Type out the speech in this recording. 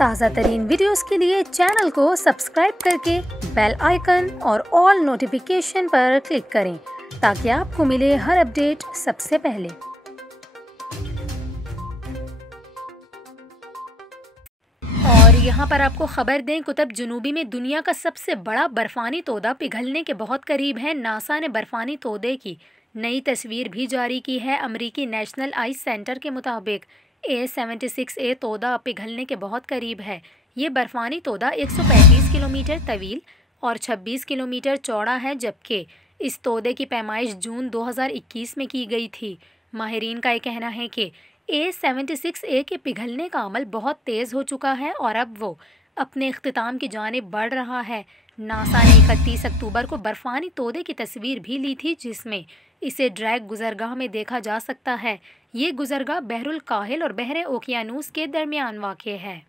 ताज़ा तरीन वीडियोस के लिए चैनल को सब्सक्राइब करके बेल आइकन और ऑल नोटिफिकेशन पर क्लिक करें ताकि आपको मिले हर अपडेट सबसे पहले। और यहाँ पर आपको खबर दें, कुतुब जुनूबी में दुनिया का सबसे बड़ा बर्फानी तोदा पिघलने के बहुत करीब है। नासा ने बर्फानी तोदे की नई तस्वीर भी जारी की है। अमेरिकी नेशनल आइस सेंटर के मुताबिक A76A तोदा पिघलने के बहुत करीब है। ये बर्फानी तोदा 135 किलोमीटर तवील और 26 किलोमीटर चौड़ा है, जबकि इस तोदे की पैमाइश जून 2021 में की गई थी। माहिरीन का ये कहना है कि A76A के पिघलने का अमल बहुत तेज़ हो चुका है और अब वो अपने इख्तिताम की जानिब बढ़ रहा है। नासा ने 31 अक्टूबर को बर्फानी तोदे की तस्वीर भी ली थी, जिसमें इसे ड्रैग गुजरगाह में देखा जा सकता है। ये गुजरगाह बहरुल काहिल और बहरे ओकियानूस के दरमियान वाक़ है।